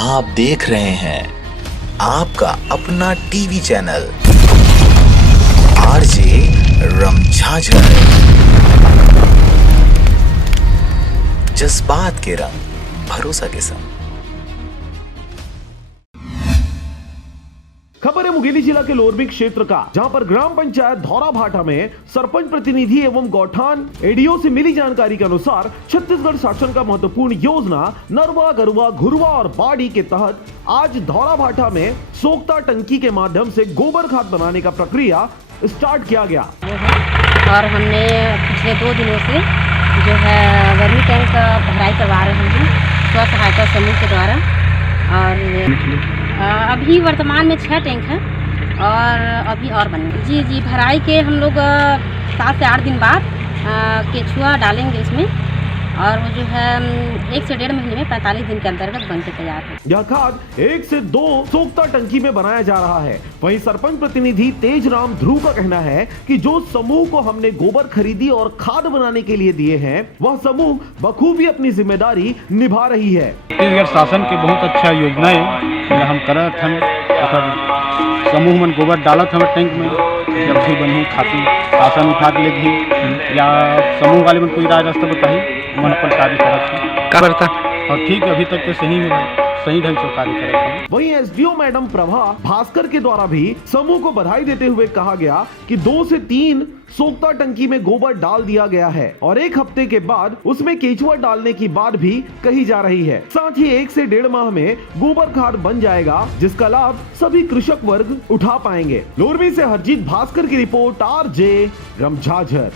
आप देख रहे हैं आपका अपना टीवी चैनल आरजे रमझाझर। जज्बात के रंग भरोसा के संग। खबर है मुंगेली जिला के लोरमी क्षेत्र का, जहां पर ग्राम पंचायत धौरा भाटा में सरपंच प्रतिनिधि एवं गौठान एडीओ से मिली जानकारी के अनुसार छत्तीसगढ़ शासन का महत्वपूर्ण योजना नरवा गरुआ घुरवा और बाड़ी के तहत आज धौरा भाटा में सोख्ता टंकी के माध्यम से गोबर खाद बनाने का प्रक्रिया स्टार्ट किया गया। और हमने पिछले 2 दिनों से जो है वर्मी टैंक का भराई करवा रहे हैं स्व सहायता समूह के द्वारा। और अभी वर्तमान में 6 टैंक हैं और अभी और बनेंगे। जी भराई के हम लोग 7 से 8 दिन बाद केचुआ डालेंगे इसमें, और वो जो है 1 से 1.5 महीने में 45 दिन के अंतर्गत बन के तैयार है। यह खाद 1 से 2 सोख्ता टंकी में बनाया जा रहा है। वहीं सरपंच प्रतिनिधि तेजराम ध्रुव का कहना है कि जो समूह को हमने गोबर खरीदी और खाद बनाने के लिए दिए हैं, वह समूह बखूबी अपनी जिम्मेदारी निभा रही है। छत्तीसगढ़ शासन के बहुत अच्छा योजना है, हम करत हन समूह मन गोबर डालत हम टैंक में, जब भी बनू खाती शासन उठा के ले भी या समूह वाले मन कोई राय रास्ता बताई मन अपन कार्य करता और ठीक अभी तक तो सही ढंग से कार्य करता है। वहीं एसडीओ मैडम प्रभा भास्कर के द्वारा भी समूह को बधाई देते हुए कहा गया कि 2 से 3 सोख्ता टंकी में गोबर डाल दिया गया है और 1 हफ्ते के बाद उसमें केचुआ डालने की बात भी कही जा रही है। साथ ही 1 से 1.5 माह में गोबर खाद बन जाएगा, जिसका लाभ सभी कृषक वर्ग उठा पाएंगे। लोरमी से हरजीत भास्कर की रिपोर्ट, आरजे रमझाझर।